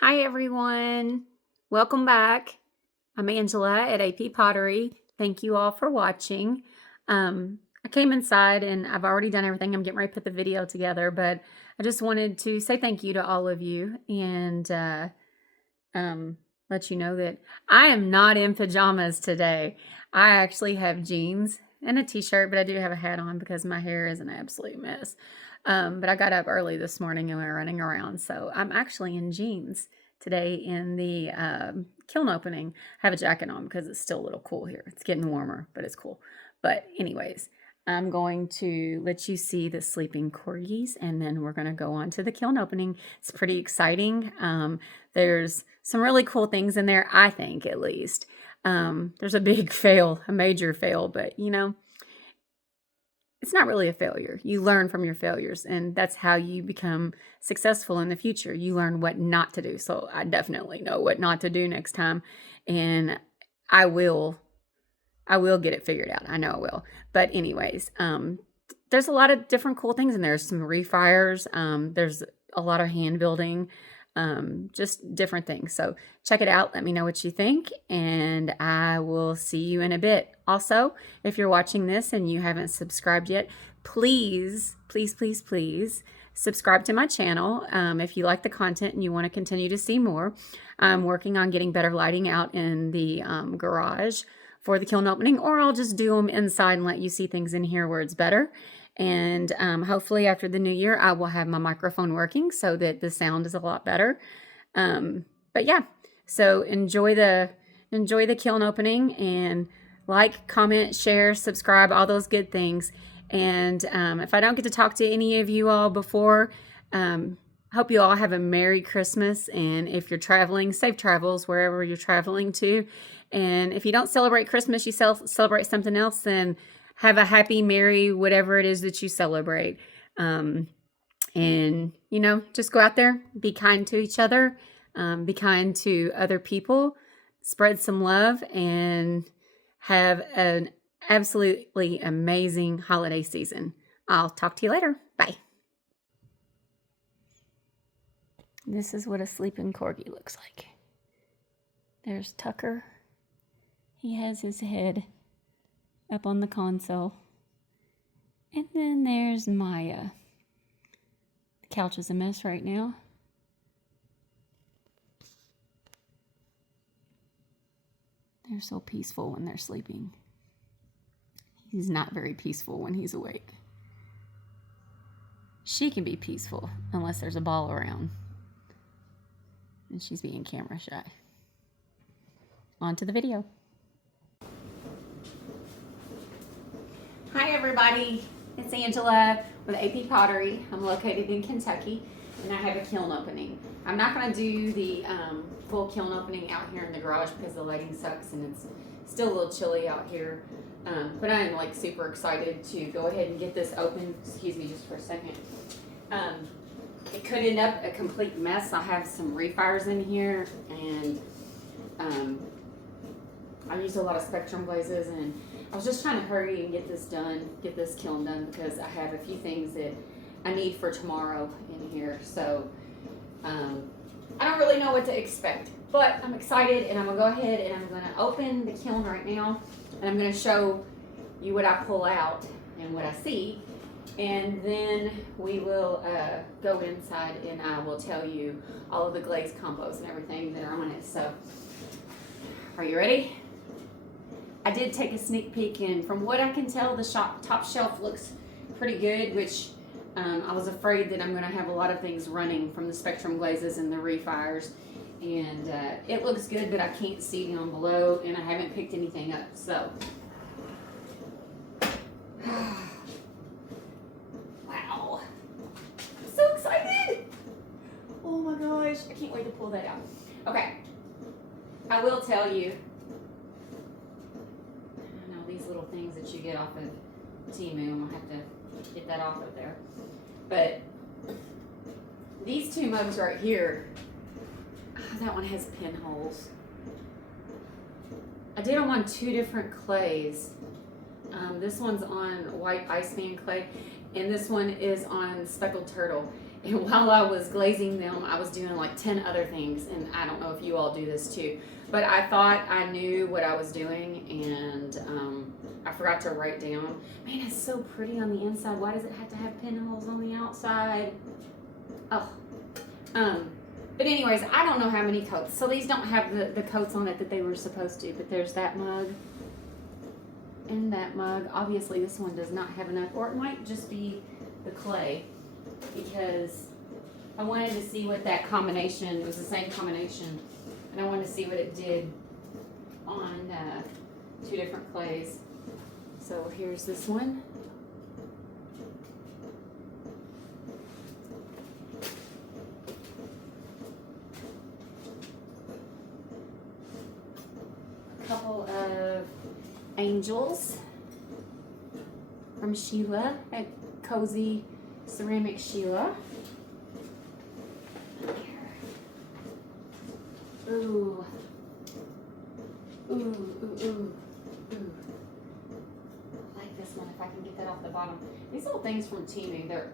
Hi everyone, welcome back. I'm Angela at AP Pottery. Thank you all for watching. I came inside and I've already done everything. I'm getting ready to put the video together, but I just wanted to say thank you to all of you and let you know that I am not in pajamas today. I actually have jeans and a t-shirt, but I do have a hat on because my hair is an absolute mess. But I got up early this morning and we're running around, so I'm actually in jeans today in the kiln opening. I have a jacket on because it's still a little cool here. It's getting warmer, but it's cool. But anyways, I'm going to let you see the sleeping corgis, and then we're going to go on to the kiln opening. It's pretty exciting. There's some really cool things in there, I think, at least. There's a big fail, a major fail, but you know, it's not really a failure. You learn from your failures, and that's how you become successful in the future. You learn what not to do. So I definitely know what not to do next time, and I will get it figured out. I know I will. But anyways, there's a lot of different cool things in there. Some refires. There's a lot of hand building. Just different things. So check it out. Let me know what you think, and I will see you in a bit. Also, if you're watching this and you haven't subscribed yet, please subscribe to my channel. If you like the content and you want to continue to see more, I'm working on getting better lighting out in the garage for the kiln opening, or I'll just do them inside and let you see things in here where it's better. And hopefully after the new year, I will have my microphone working so that the sound is a lot better. But yeah, so enjoy the kiln opening, and like, comment, share, subscribe, all those good things. And if I don't get to talk to any of you all before, hope you all have a Merry Christmas. And if you're traveling, safe travels wherever you're traveling to. And if you don't celebrate Christmas, you celebrate something else, then have a happy, merry, whatever it is that you celebrate. And, you know, just go out there, be kind to each other, be kind to other people, spread some love, and have an absolutely amazing holiday season. I'll talk to you later. Bye. This is what a sleeping corgi looks like. There's Tucker. He has his head up on the console. And then there's Maya. The couch is a mess right now. They're so peaceful when they're sleeping. He's not very peaceful when he's awake. She can be peaceful unless there's a ball around. And she's being camera shy. On to the video. Hi everybody, it's Angela with AP Pottery. I'm located in Kentucky, and I have a kiln opening. I'm not going to do the full kiln opening out here in the garage because the lighting sucks and it's still a little chilly out here. But I'm like super excited to go ahead and get this open. Excuse me just for a second. It could end up a complete mess. I have some refires in here, and I used a lot of Spectrum glazes, and I was just trying to hurry and get this done, get this kiln done, because I have a few things that I need for tomorrow in here. So I don't really know what to expect, but I'm excited, and I'm gonna go ahead and I'm gonna open the kiln right now, and I'm gonna show you what I pull out and what I see, and then we will go inside and I will tell you all of the glaze combos and everything that are on it. So are you ready? I did take a sneak peek, and from what I can tell, the top shelf looks pretty good, which I was afraid that I'm going to have a lot of things running from the Spectrum glazes and the refires, and it looks good, but I can't see down below, and I haven't picked anything up. So wow, I'm so excited. Oh my gosh, I can't wait to pull that out. Okay, I will tell you, these little things that you get off of Timu, I'll have to get that off of there. But these two mugs right here, that one has pinholes. I did them on two different clays. This one's on white Iceland clay, and this one is on speckled turtle. And while I was glazing them, I was doing like 10 other things, and I don't know if you all do this too, but I thought I knew what I was doing, and I forgot to write down. Man, it's so pretty on the inside. Why does it have to have pinholes on the outside? Oh, but anyways, I don't know how many coats. So these don't have the coats on it that they were supposed to, but there's that mug and that mug. Obviously this one does not have enough, or it might just be the clay, because I wanted to see what that combination, it was the same combination, and I wanted to see what it did on 2 different clays. So here's this one. A couple of angels from Sheila at Cozy Ceramic Sheila. Ooh. Ooh, ooh, ooh, ooh. I like this one if I can get that off the bottom. These little things from Timu, they're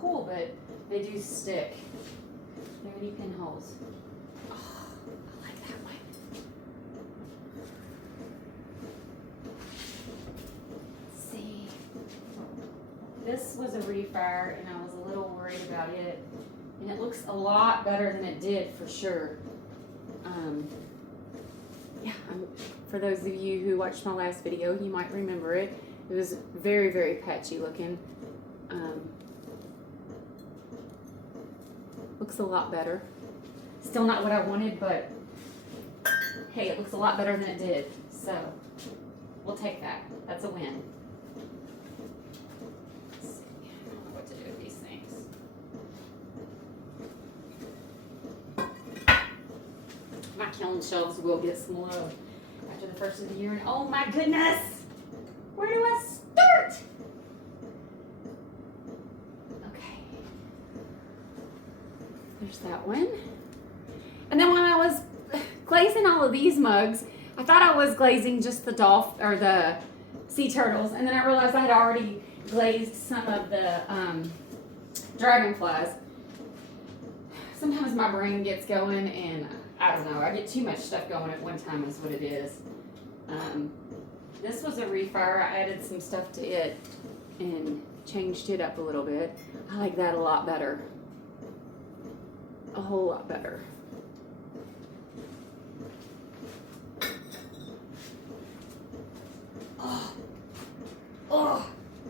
cool, but they do stick. There are any pinholes. Oh, I like that one. Let's see. This was a refire, and I was a little worried about it. And it looks a lot better than it did, for sure. Yeah, for those of you who watched my last video, you might remember it. It was very, very patchy looking. Looks a lot better. Still not what I wanted, but hey, it looks a lot better than it did. So we'll take that. That's a win. Let's see. I don't know what to do with these things. My kiln shelves will get some love after the first of the year, and oh my goodness, where do I start? Okay, there's that one. And then when I was glazing all of these mugs, I thought I was glazing just the or the sea turtles, and then I realized I had already glazed some of the dragonflies. Sometimes my brain gets going, and I don't know, I get too much stuff going at one time is what it is. This was a refire. I added some stuff to it and changed it up a little bit. I like that a lot better. A whole lot better. Oh, oh,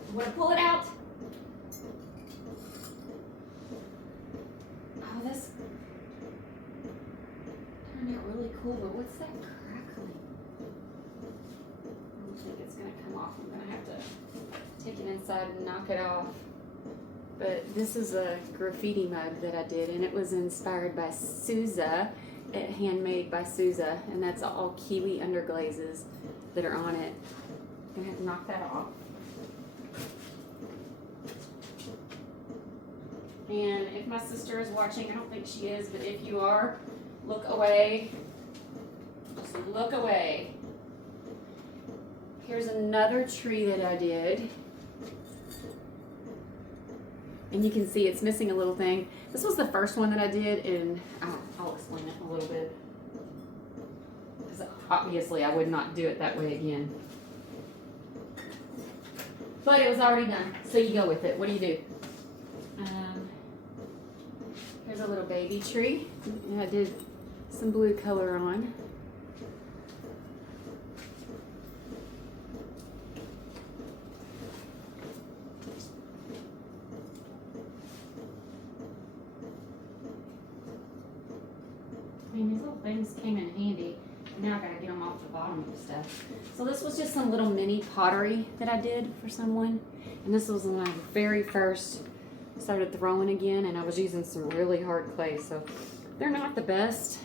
I'm gonna pull it out. Oh, this turned out really cool, but what's that crackling? I don't think it's gonna come off. I'm gonna have to take it inside and knock it off. But this is a graffiti mug that I did, and it was inspired by Suza, handmade by Suza, and that's all kiwi underglazes that are on it. I'm gonna have to knock that off. And if my sister is watching, I don't think she is, but if you are, look away. Just look away. Here's another tree that I did. And you can see it's missing a little thing. This was the first one that I did, and I'll explain it a little bit. Because obviously I would not do it that way again. But it was already done, so you go with it. What do you do? Here's a little baby tree. And I did some blue color on. I mean, these little things came in handy. Now I gotta get them off the bottom of the stuff. So this was just some little mini pottery that I did for someone. And this was when I very first started throwing again, and I was using some really hard clay. So they're not the best,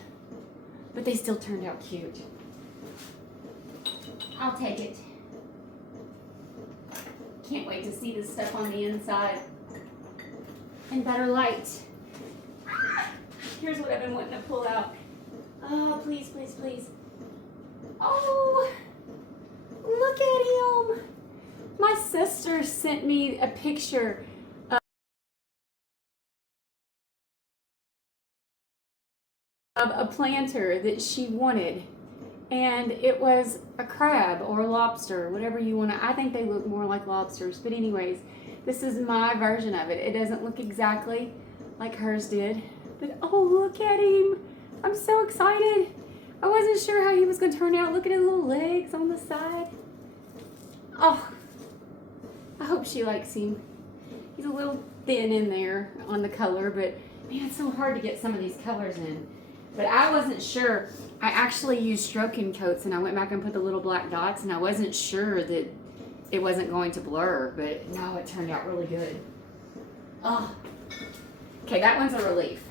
but they still turned out cute. I'll take it. Can't wait to see this stuff on the inside in better light. Here's what I've been wanting to pull out. Oh, please, please, please. Oh, look at him. My sister sent me a picture of a planter that she wanted. And it was a crab or a lobster, whatever you want to. I think they look more like lobsters. But anyways, this is my version of it. It doesn't look exactly like hers did. But oh, look at him. I'm so excited. I wasn't sure how he was going to turn out. Look at his little legs on the side. Oh, I hope she likes him. He's a little thin in there on the color, but man, it's so hard to get some of these colors in. But I wasn't sure. I actually used stroking coats and I went back and put the little black dots, and I wasn't sure that it wasn't going to blur, but no, it turned out really good. Oh, okay, that one's a relief.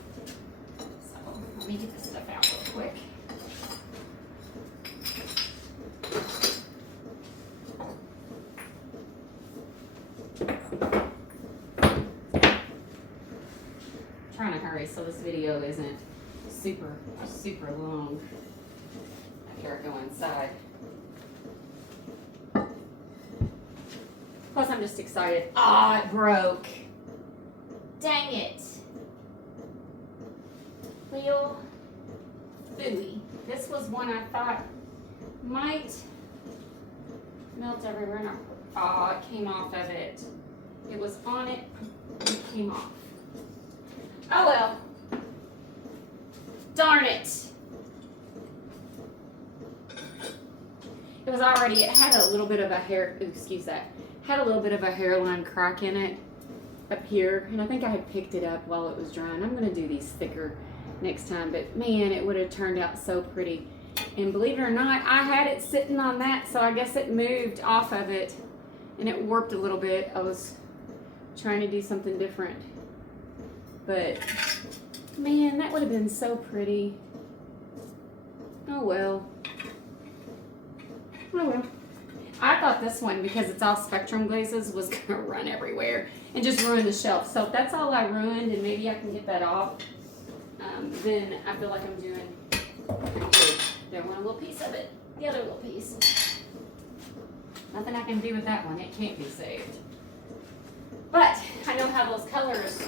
So let me get this stuff out real quick. I'm trying to hurry so this video isn't super long after I go inside. Plus, I'm just excited. Ah, it broke. Dang it. Well, phooey. This was one I thought might melt everywhere. No. Oh, it came off of it. It was on it, and it came off. Oh well. Darn it. It was already, it had a little bit of a hair, excuse that, had a little bit of a hairline crack in it up here, and I think I had picked it up while it was drying. I'm going to do these thicker next time, but man, it would have turned out so pretty. And believe it or not, I had it sitting on that, so I guess it moved off of it, and it warped a little bit. I was trying to do something different, but man, that would have been so pretty. Oh well. Oh well. I thought this one, because it's all spectrum glazes, was going to run everywhere and just ruin the shelf. So if that's all I ruined, and maybe I can get that off, then I feel like I'm doing pretty good. Don't want a little piece of it. The other little piece. Nothing I can do with that one. It can't be saved. But I know how those colors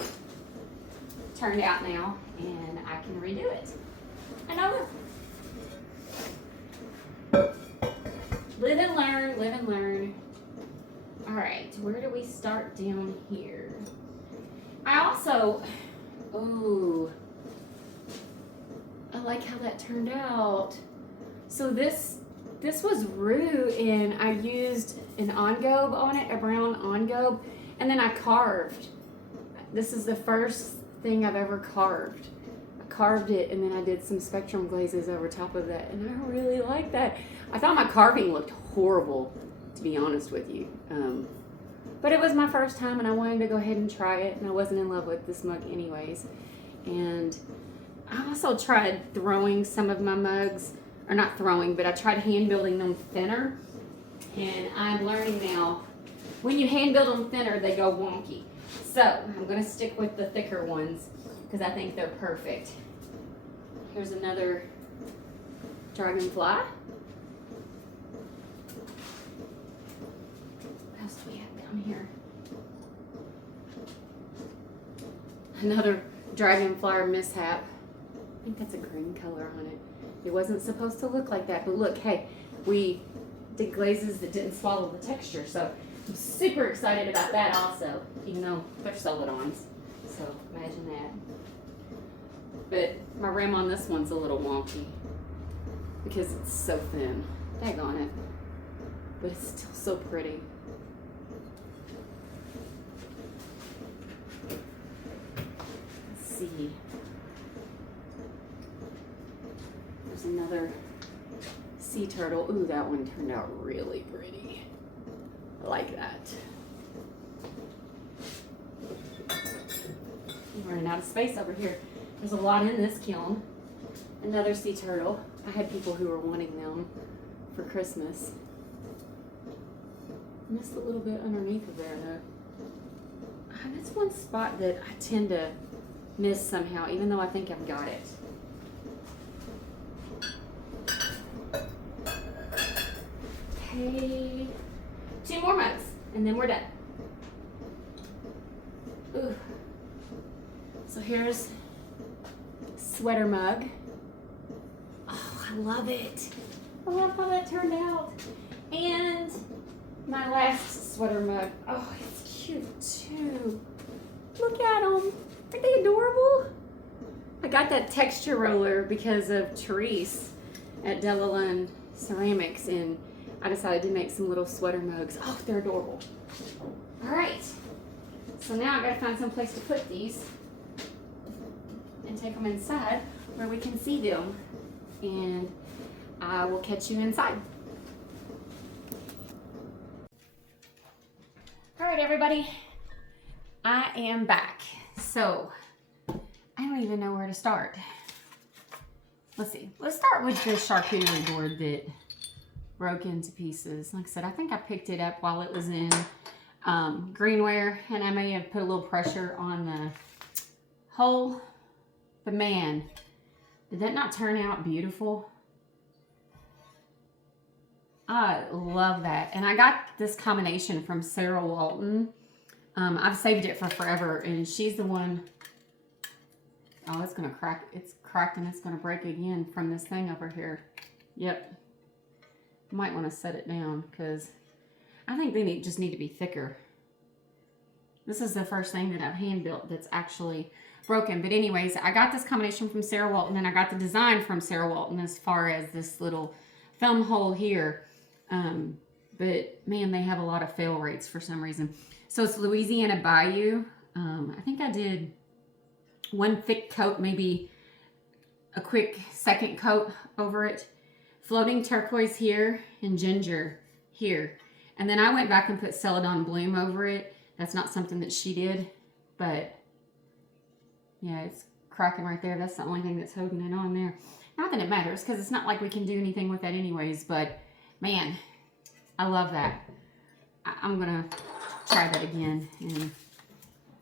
turned out now, and I can redo it. And I will. Live and learn, live and learn. All right, where do we start down here? I also, ooh, I like how that turned out. So this was roux, and I used an engobe on it, a brown engobe, and then I carved. This is the first thing I've ever carved. I carved it, and then I did some spectrum glazes over top of that, and I really like that. I thought my carving looked horrible, to be honest with you. But it was my first time, and I wanted to go ahead and try it, and I wasn't in love with this mug anyways. And I also tried throwing some of my mugs, or not throwing, but I tried hand building them thinner. And I'm learning now, when you hand build them thinner, they go wonky. So I'm going to stick with the thicker ones because I think they're perfect. Here's another dragonfly. What else do we have down here? Another dragonfly mishap. I think that's a green color on it. It wasn't supposed to look like that, but look, hey, we did glazes that didn't swallow the texture, so I'm super excited about that also, even though they're solid-ons, so imagine that. But my rim on this one's a little wonky because it's so thin. Daggone it. But it's still so pretty. Let's see. There's another sea turtle. Ooh, that one turned out really pretty. I like that. I'm running out of space over here. There's a lot in this kiln. Another sea turtle. I had people who were wanting them for Christmas. Missed a little bit underneath of there though. That's one spot that I tend to miss somehow, even though I think I've got it. Okay, 2 more mugs, and then we're done. Ooh. So here's sweater mug. I love it. I love how that turned out. And my last sweater mug. Oh, it's cute too. Look at them. Aren't they adorable? I got that texture roller because of Therese at Delaland Ceramics, and I decided to make some little sweater mugs. Oh, they're adorable. All right. So now I gotta find some place to put these and take them inside where we can see them. And I will catch you inside. All right, everybody. I am back. So I don't even know where to start. Let's see. Let's start with the charcuterie board that broke into pieces. Like I said, I think I picked it up while it was in greenware, and I may have put a little pressure on the hole. But man, did that not turn out beautiful? I love that. And I got this combination from Sarah Walton. I've saved it for forever, and she's the one. Oh, it's gonna crack. It's cracked and it's gonna break again from this thing over here. Yep. Might want to set it down because I think they just need to be thicker. This is the first thing that I've hand built that's actually broken. But anyways, I got this combination from Sarah Walton, and I got the design from Sarah Walton as far as this little thumb hole here. But man, they have a lot of fail rates for some reason. So it's Louisiana Bayou. I think I did one thick coat, maybe a quick second coat over it. Floating turquoise here and ginger here. And then I went back and put Celadon Bloom over it. That's not something that she did, but yeah, it's cracking right there. That's the only thing that's holding it on there. Not that it matters, because it's not like we can do anything with that anyways, but man, I love that. I'm gonna try that again and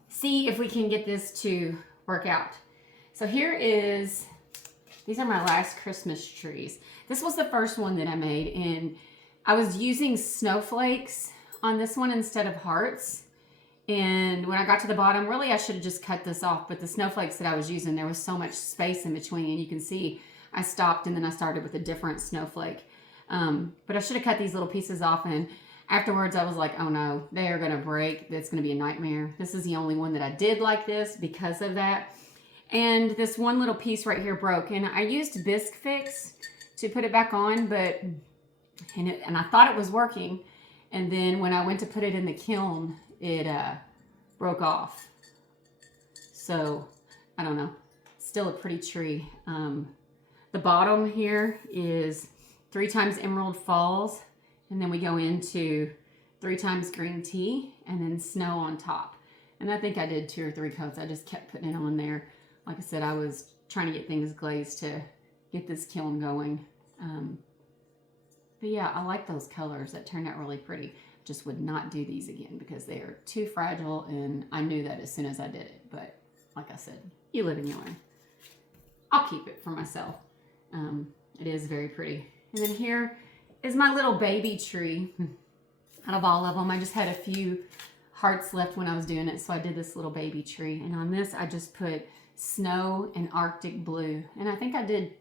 see if we can get this to work out. So here is, these are my last Christmas trees. This was the first one that I made, and I was using snowflakes on this one instead of hearts. And when I got to the bottom, really I should have just cut this off, but the snowflakes that I was using, there was so much space in between, and you can see I stopped and then I started with a different snowflake. But I should have cut these little pieces off, and afterwards I was like, oh no, they are gonna break. That's gonna be a nightmare. This is the only one that I did like this because of that. And this one little piece right here broke, and I used Bisque Fix to put it back on, but and I thought it was working, and then when I went to put it in the kiln, it broke off. So I don't know, still a pretty tree. The bottom here is 3 times Emerald Falls, and then we go into 3 times green tea and then snow on top. And I think I did 2 or 3 coats. I just kept putting it on there. Like I said, I was trying to get things glazed to get this kiln going. But yeah, I like those colors. That turned out really pretty. Just would not do these again because they are too fragile, and I knew that as soon as I did it. But like I said, you live and you learn. I'll keep it for myself. It is very pretty. And then here is my little baby tree. Out of all of them, I just had a few hearts left when I was doing it, so I did this little baby tree. And on this, I just put snow and Arctic blue. And I think I did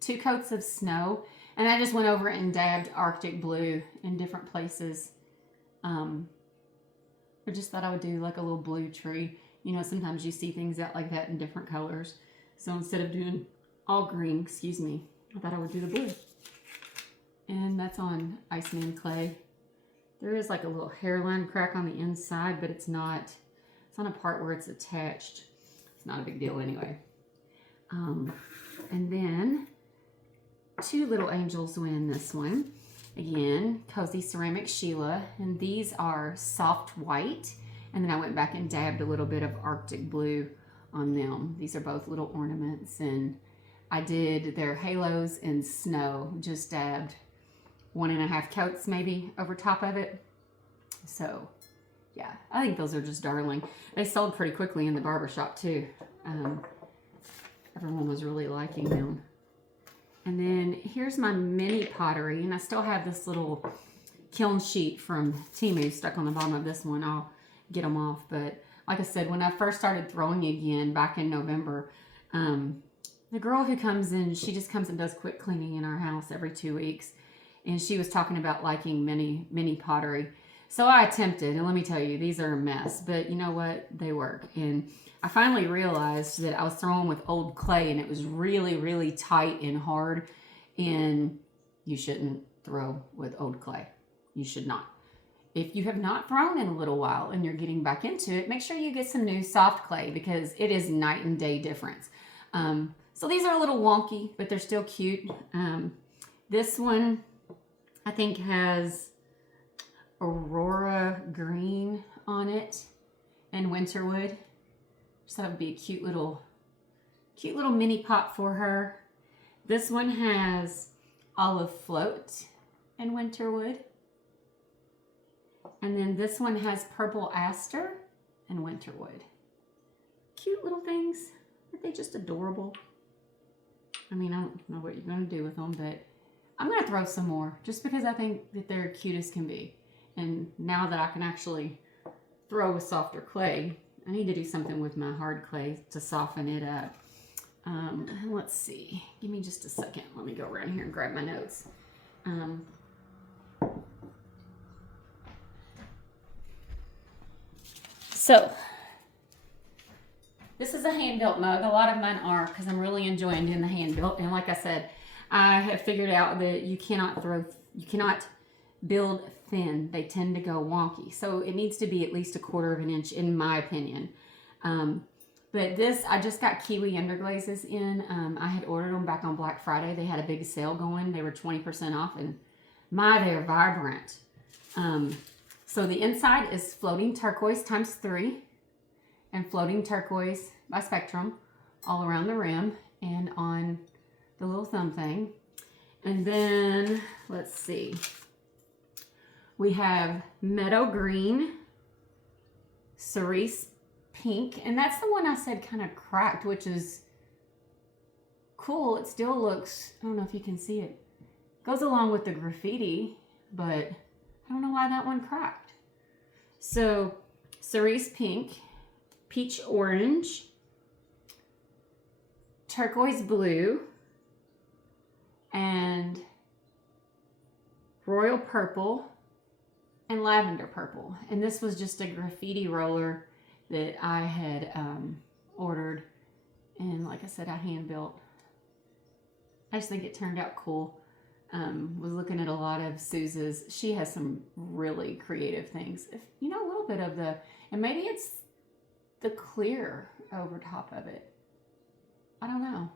2 coats of snow, and I just went over and dabbed Arctic blue in different places. I just thought I would do like a little blue tree. You know, sometimes you see things out like that in different colors. So instead of doing all green, excuse me, I thought I would do the blue. And that's on Iceland clay. There is like a little hairline crack on the inside, but it's not. It's on a part where it's attached. It's not a big deal anyway. And then 2 little angels went in this one. Again, Cozy Ceramic Sheila, and these are soft white, and then I went back and dabbed a little bit of Arctic blue on them. These are both little ornaments, and I did their halos in snow, just dabbed 1.5 coats maybe over top of it. So yeah, I think those are just darling. They sold pretty quickly in the barbershop too. Everyone was really liking them. And then here's my mini pottery, and I still have this little kiln sheet from Temu stuck on the bottom of this one. I'll get them off, but like I said, when I first started throwing again back in November, the girl who comes in, she just comes and does quick cleaning in our house every 2 weeks. And she was talking about liking mini pottery. So I attempted, and let me tell you, these are a mess. But you know what? They work. And I finally realized that I was throwing with old clay, and it was really, really tight and hard. And you shouldn't throw with old clay. You should not. If you have not thrown in a little while and you're getting back into it, make sure you get some new soft clay, because it is night and day difference. So these are a little wonky, but they're still cute. This one, I think, has Aurora green on it and winterwood. So that would be a cute little mini pot for her. This one has olive float and winterwood. And then this one has purple aster and winterwood. Cute little things. Aren't they just adorable? I mean, I don't know what you're going to do with them, but I'm going to throw some more just because I think that they're cute as can be. And now that I can actually throw with softer clay, I need to do something with my hard clay to soften it up. Let's see. Give me just a second. Let me go around here and grab my notes. So, this is a hand-built mug. A lot of mine are, because I'm really enjoying doing the hand-built. And like I said, I have figured out that you cannot build thin. They tend to go wonky. So it needs to be at least 1/4 of an inch, in my opinion. But this, I just got kiwi underglazes in. I had ordered them back on Black Friday. They had a big sale going. They were 20% off, and they are vibrant. So the inside is floating turquoise ×3 and floating turquoise by Spectrum all around the rim and on the little thumb thing. And then, let's see, we have meadow green, cerise pink, and that's the one I said kind of cracked, which is cool. It still looks, I don't know if you can see it, goes along with the graffiti, but I don't know why that one cracked. So cerise pink, peach orange, turquoise blue, and royal purple, and lavender purple. And this was just a graffiti roller that I had ordered, and like I said, I hand built. I just think it turned out cool. Was looking at a lot of Suza's. She has some really creative things. If you know, a little bit of the, and maybe it's the clear over top of it. I don't know,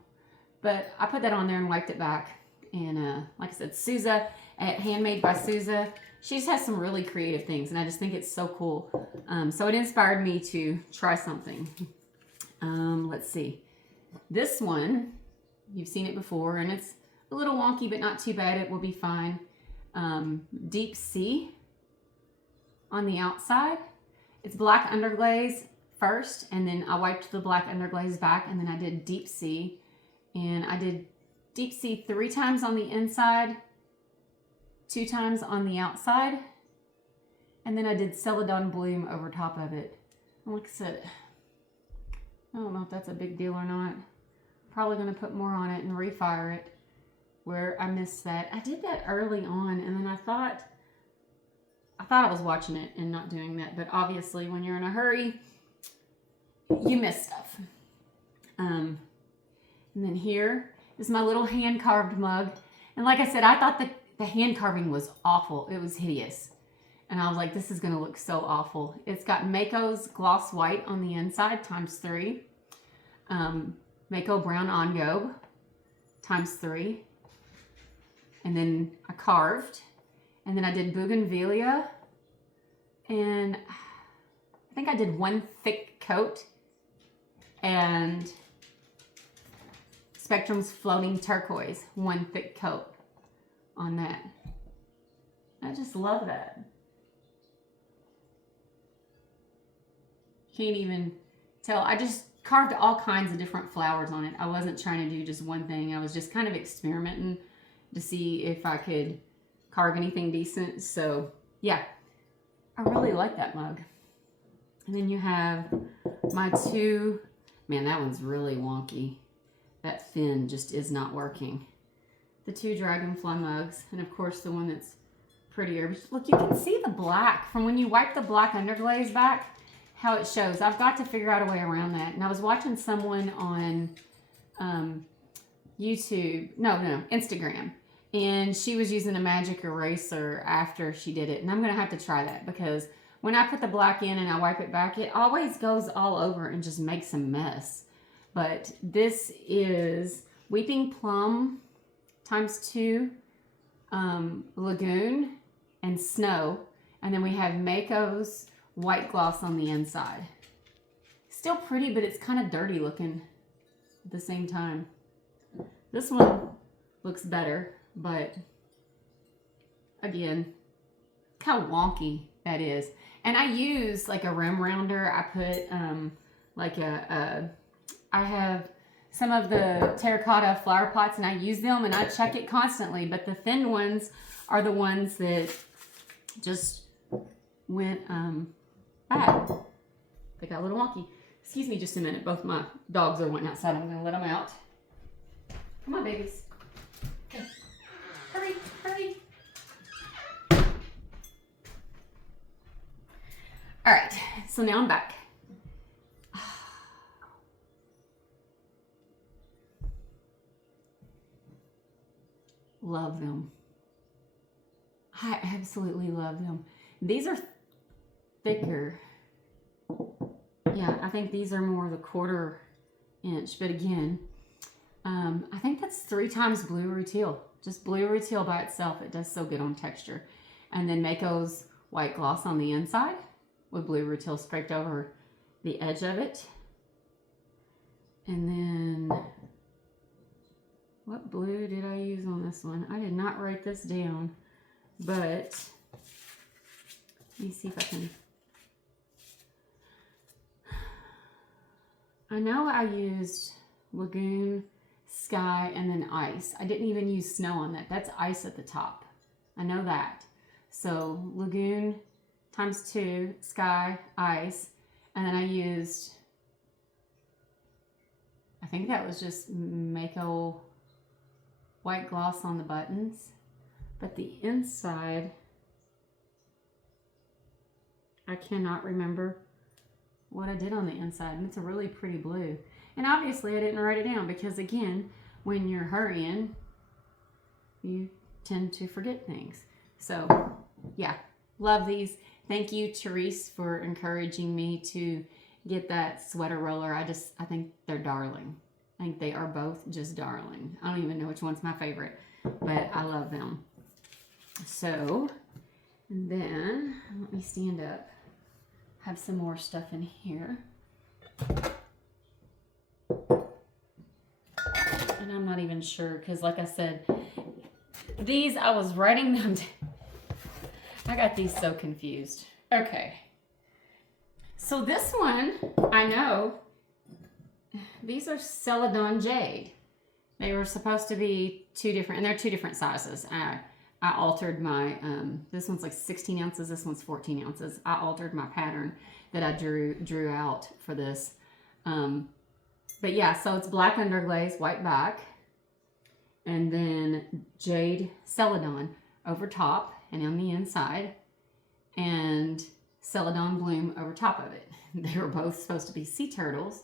but I put that on there and wiped it back. And like I said, Suza at Handmade by Suza, she just has some really creative things, and I just think it's so cool. So it inspired me to try something. Let's see. This one, you've seen it before, and it's a little wonky, but not too bad. It will be fine. Deep sea on the outside. It's black underglaze first, and then I wiped the black underglaze back, and then I did deep sea. And I did deep sea 3 times on the inside, 2 times on the outside, and then I did celadon bloom over top of it. And like I said, I don't know if that's a big deal or not. Probably going to put more on it and refire it where I missed that. I did that early on, and then I thought I was watching it and not doing that, but obviously when you're in a hurry, you miss stuff. And then here is my little hand carved mug. And like I said, I thought that the hand carving was awful. It was hideous. And I was like, this is going to look so awful. It's got Mako's gloss white on the inside ×3. Mako brown engobe ×3. And then I carved. And then I did bougainvillea. And I think I did 1 thick coat. And Spectrum's floating turquoise, 1 thick coat on that. I just love that. Can't even tell. I just carved all kinds of different flowers on it. I wasn't trying to do just one thing. I was just kind of experimenting to see if I could carve anything decent. So yeah, I really like that mug. And then you have my 2, man, that one's really wonky. that fin just is not working. The 2 dragonfly mugs, and of course the one that's prettier. Look, you can see the black from when you wipe the black underglaze back, how it shows. I've got to figure out a way around that. And I was watching someone on Instagram, and she was using a magic eraser after she did it. And I'm gonna have to try that, because when I put the black in and I wipe it back, it always goes all over and just makes a mess. But this is Weeping Plum ×2 Lagoon and Snow. And then we have Mako's white gloss on the inside. Still pretty, but it's kind of dirty looking at the same time. This one looks better, but again, how wonky that is. And I use like a rim rounder. I put I have some of the terracotta flower pots, and I use them and I check it constantly, but the thin ones are the ones that just went bad. They got a little wonky. Excuse me just a minute. Both my dogs are wanting outside. I'm gonna let them out. Come on, babies. Okay. Hurry, hurry. All right, so now I'm back. Love them. I absolutely love them. These are thicker. Yeah, I think these are more the 1/4 inch, but again, I think that's 3 times blue rutile. Just blue rutile by itself, it does so good on texture. And then Mako's white gloss on the inside with blue rutile scraped over the edge of it. And then, what blue did I use on this one? I did not write this down, but let me see if I can. I know I used Lagoon, Sky, and then Ice. I didn't even use Snow on that. That's Ice at the top. I know that. So Lagoon ×2, Sky, Ice, and then I used, I think that was just Mako white gloss on the buttons. But the inside, I cannot remember what I did on the inside, and it's a really pretty blue. And obviously I didn't write it down because, again, when you're hurrying, you tend to forget things. So yeah, love these. Thank you, Therese, for encouraging me to get that sweater roller. I think they're darling. I think they are both just darling. I don't even know which one's my favorite, but I love them. So, and then let me stand up. Have some more stuff in here. And I'm not even sure, because like I said, these, I was writing them down. I got these so confused. Okay. So this one, I know, these are Celadon Jade. They were supposed to be 2 different, and they're 2 different sizes. I altered my, this one's like 16 ounces, this one's 14 ounces. I altered my pattern that I drew out for this. But yeah, so it's black underglaze, white back, and then Jade Celadon over top and on the inside, and Celadon Bloom over top of it. They were both supposed to be sea turtles,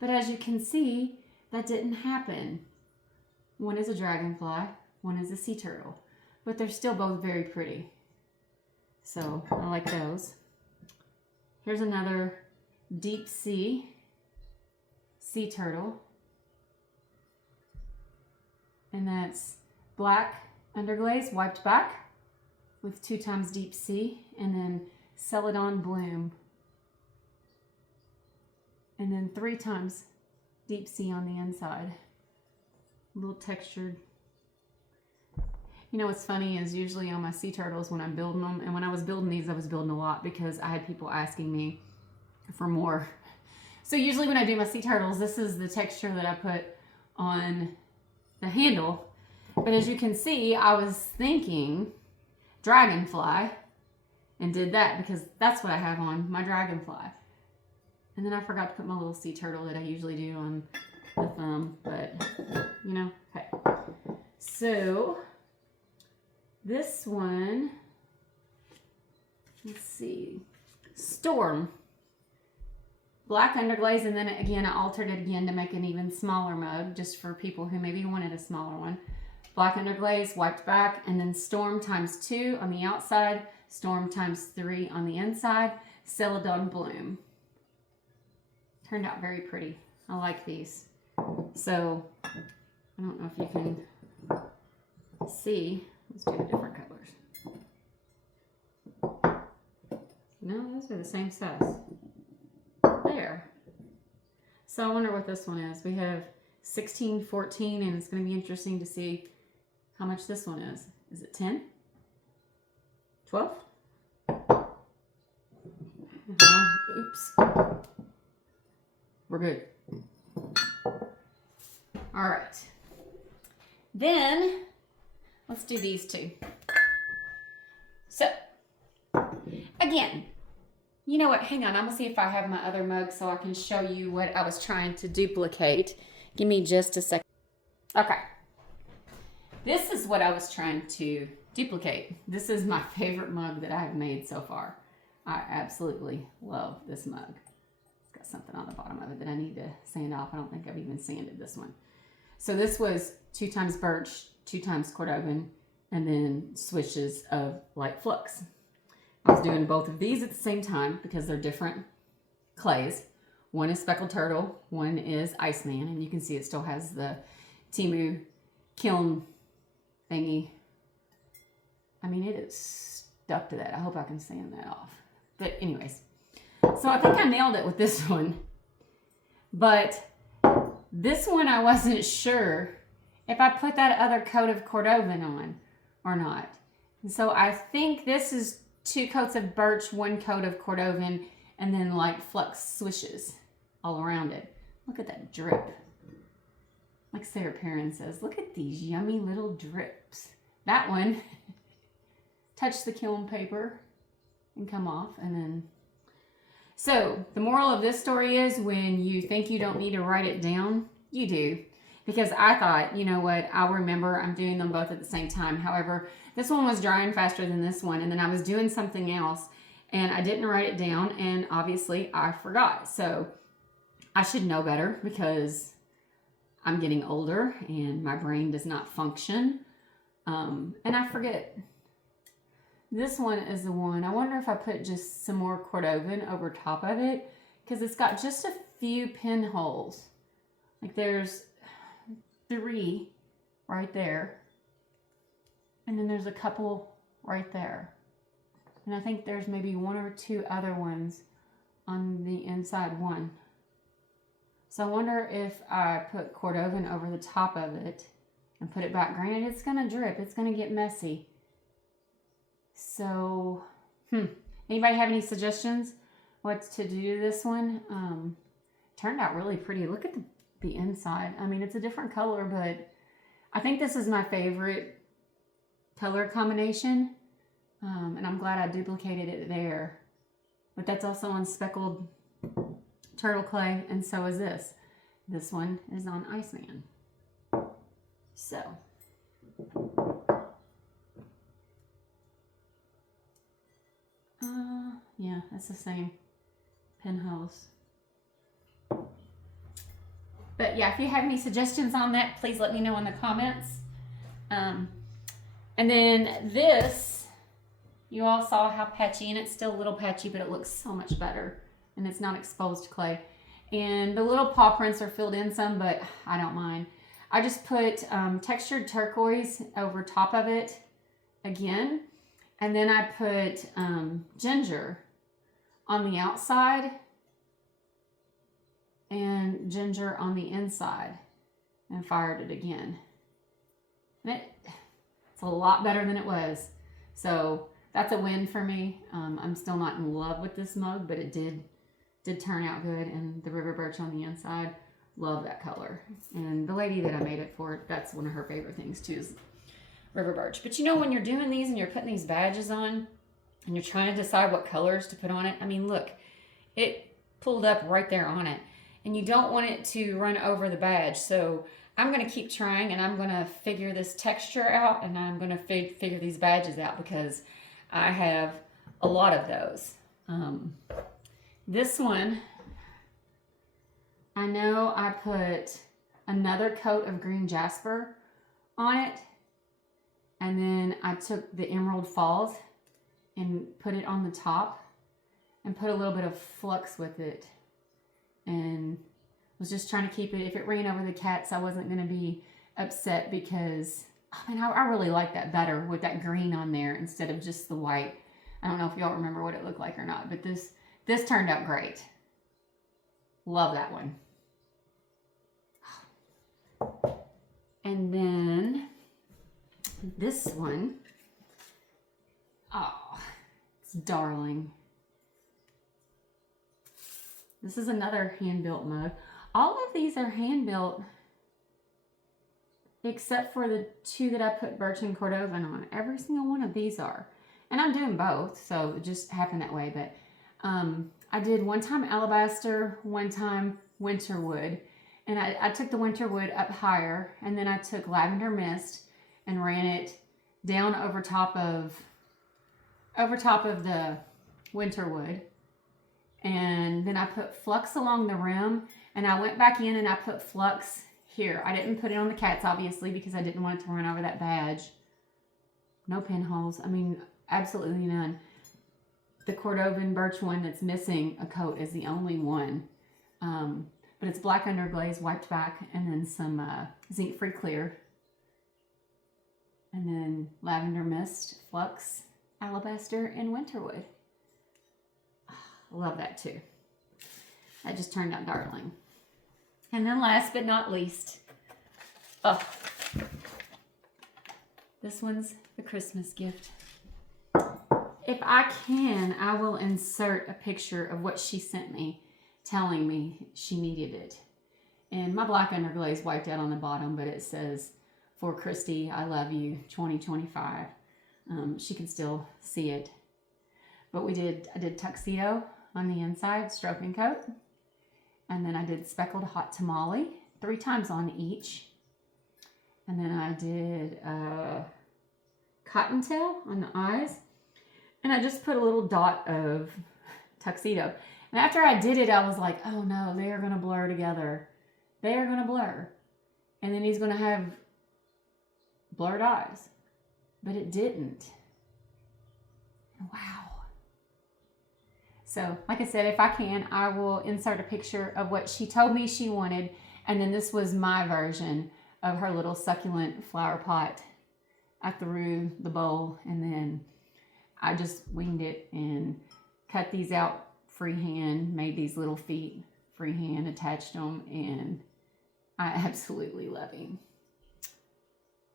but as you can see, that didn't happen. One is a dragonfly, one is a sea turtle. But they're still both very pretty. So I like those. Here's another deep sea turtle. And that's black underglaze, wiped back with 2 times deep sea, and then Celadon Bloom. And then 3 times deep sea on the inside. A little textured. You know what's funny is usually on my sea turtles when I'm building them, and when I was building these, I was building a lot because I had people asking me for more. So usually when I do my sea turtles, this is the texture that I put on the handle. But as you can see, I was thinking dragonfly and did that because that's what I have on my dragonfly. And then I forgot to put my little sea turtle that I usually do on the thumb, but you know, okay. So this one, let's see, Storm. Black underglaze, and then again I altered it again to make an even smaller mug, just for people who maybe wanted a smaller one. Black underglaze, wiped back, and then Storm ×2 on the outside, Storm ×3 on the inside, Celadon Bloom. Turned out very pretty. I like these. So, I don't know if you can see. Let's do the different colors. No, those are the same size. There. So I wonder what this one is. We have 16, 14, and it's going to be interesting to see how much this one is. Is it 10? 12? Oops. We're good. All right. Then, let's do these two. So, again, you know what? Hang on. I'm going to see if I have my other mug so I can show you what I was trying to duplicate. Give me just a second. Okay. This is what I was trying to duplicate. This is my favorite mug that I have made so far. I absolutely love this mug. It's got something on the bottom of it that I need to sand off. I don't think I've even sanded this one. So this was 2 times birch, 2 times cordovan, and then switches of light flux. I was doing both of these at the same time because they're different clays. One is Speckled Turtle, one is Iceland, and you can see it still has the Timu kiln thingy. I mean, it is stuck to that. I hope I can sand that off. But anyways, so I think I nailed it with this one. But this one I wasn't sure if I put that other coat of cordovan on or not. And so I think this is 2 coats of birch, 1 coat of cordovan, and then light flux swishes all around it. Look at that drip. Like Sarah Perrin says, look at these yummy little drips. That one, touch the kiln paper and come off, and then. So the moral of this story is, when you think you don't need to write it down, you do. Because I thought, you know what, I'll remember. I'm doing them both at the same time. However, this one was drying faster than this one, and then I was doing something else, and I didn't write it down, and obviously I forgot. So I should know better because I'm getting older and my brain does not function, and I forget. This one is the one. I wonder if I put just some more cordovan over top of it, because it's got just a few pinholes. Like there's 3 right there, and then there's a couple right there, and I think there's maybe 1 or 2 other ones on the inside one. So I wonder if I put cordovan over the top of it and put it back. Granted, it's gonna drip, it's gonna get messy. So, anybody have any suggestions what to do to this one? Turned out really pretty. Look at the inside. I mean, it's a different color, but I think this is my favorite color combination. And I'm glad I duplicated it there. But that's also on Speckled Turtle clay, and so is this. This one is on Iceland. So. Yeah, that's the same pinholes. But yeah, if you have any suggestions on that, please let me know in the comments. And then this, you all saw how patchy, and it's still a little patchy, but it looks so much better, and it's not exposed clay. And the little paw prints are filled in some, but I don't mind. I just put textured turquoise over top of it again. And then I put ginger on the outside and ginger on the inside, and fired it again. And it's a lot better than it was. So that's a win for me. I'm still not in love with this mug, but it did turn out good. And the river birch on the inside, love that color. And the lady that I made it for, that's one of her favorite things too, is river birch. But you know, when you're doing these and you're putting these badges on and you're trying to decide what colors to put on it, I mean, look, it pulled up right there on it. and you don't want it to run over the badge. So I'm going to keep trying, and I'm going to figure this texture out, and I'm going to figure these badges out because I have a lot of those. This one, I know I put another coat of green jasper on it, and then I took the Emerald Falls and put it on the top and put a little bit of flux with it, and was just trying to keep it, if it ran over the cats, I wasn't going to be upset because, I mean, I really like that better with that green on there instead of just the white. I don't know if y'all remember what it looked like or not, but this turned out great. Love that one. And then this one, oh, it's darling. This is another hand-built mug. All of these are hand-built except for the two that I put birch and cordovan on. Every single one of these are. And I'm doing both, so it just happened that way. But I did one time alabaster, one time winter wood. And I took the winter wood up higher, and then I took lavender mist and ran it down over top of the winter wood. And then I put flux along the rim, and I went back in and I put flux here. I didn't put it on the cats, obviously, because I didn't want it to run over that badge. No pinholes. I mean, absolutely none. The cordovan birch one that's missing a coat is the only one. But it's black underglaze, wiped back, and then some zinc-free clear. And then lavender mist, flux, alabaster, and winterwood. Love that too. That just turned out darling. And then last but not least, oh, this one's the Christmas gift. If I can, I will insert a picture of what she sent me, telling me she needed it. And my black underglaze wiped out on the bottom, but it says, "For Christy, I love you, 2025. She can still see it. But I did tuxedo on the inside, stroking coat. And then I did speckled hot tamale, 3 times on each. And then I did cottontail on the eyes. And I just put a little dot of tuxedo. And after I did it, I was like, oh no, they are going to blur together. They are going to blur. And then he's going to have blurred eyes. But it didn't. Wow. So, like I said, if I can, I will insert a picture of what she told me she wanted. And then this was my version of her little succulent flower pot. I threw the bowl, and then I just winged it and cut these out freehand, made these little feet freehand, attached them, and I absolutely love him.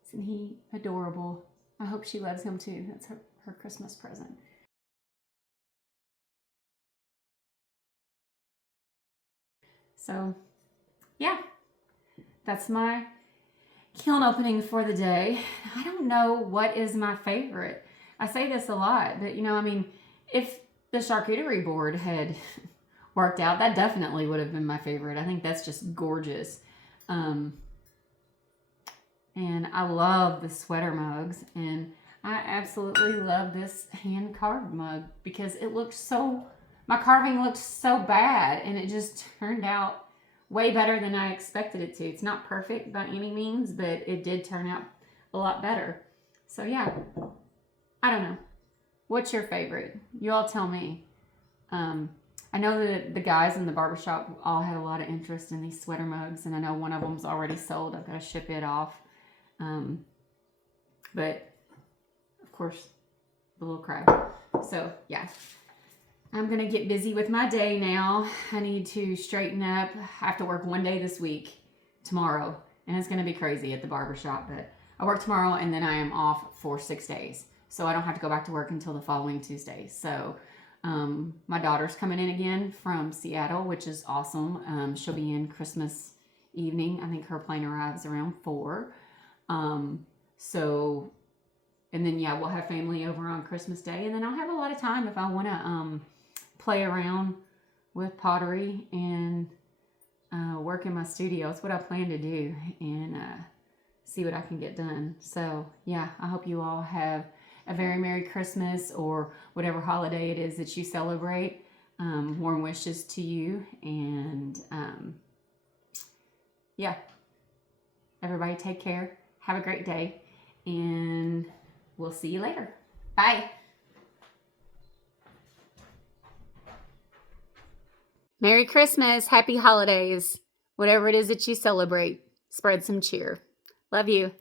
Isn't he adorable? I hope she loves him too. That's her Christmas present. So, yeah, that's my kiln opening for the day. I don't know what is my favorite. I say this a lot, but I mean, if the charcuterie board had worked out, that definitely would have been my favorite. I think that's just gorgeous. And I love the sweater mugs, and I absolutely love this hand carved mug because it looked so, my carving looked so bad, and it just turned out way better than I expected it to. It's not perfect by any means, but it did turn out a lot better. So yeah, I don't know. What's your favorite? You all tell me. I know that the guys in the barbershop all had a lot of interest in these sweater mugs, and I know one of them's already sold. I've got to ship it off. But of course, the little crab. So yeah, I'm going to get busy with my day now. I need to straighten up. I have to work one day this week, tomorrow, and it's going to be crazy at the barbershop, but I work tomorrow, and then I am off for 6 days. So I don't have to go back to work until the following Tuesday. So my daughter's coming in again from Seattle, which is awesome. She'll be in Christmas evening. I think her plane arrives around 4. And then yeah, we'll have family over on Christmas Day, and then I'll have a lot of time if I want to play around with pottery and work in my studio. It's what I plan to do, and see what I can get done. So yeah, I hope you all have a very Merry Christmas, or whatever holiday it is that you celebrate. Warm wishes to you, and yeah, everybody take care. Have a great day, and we'll see you later. Bye. Merry Christmas, happy holidays, whatever it is that you celebrate. Spread some cheer. Love you.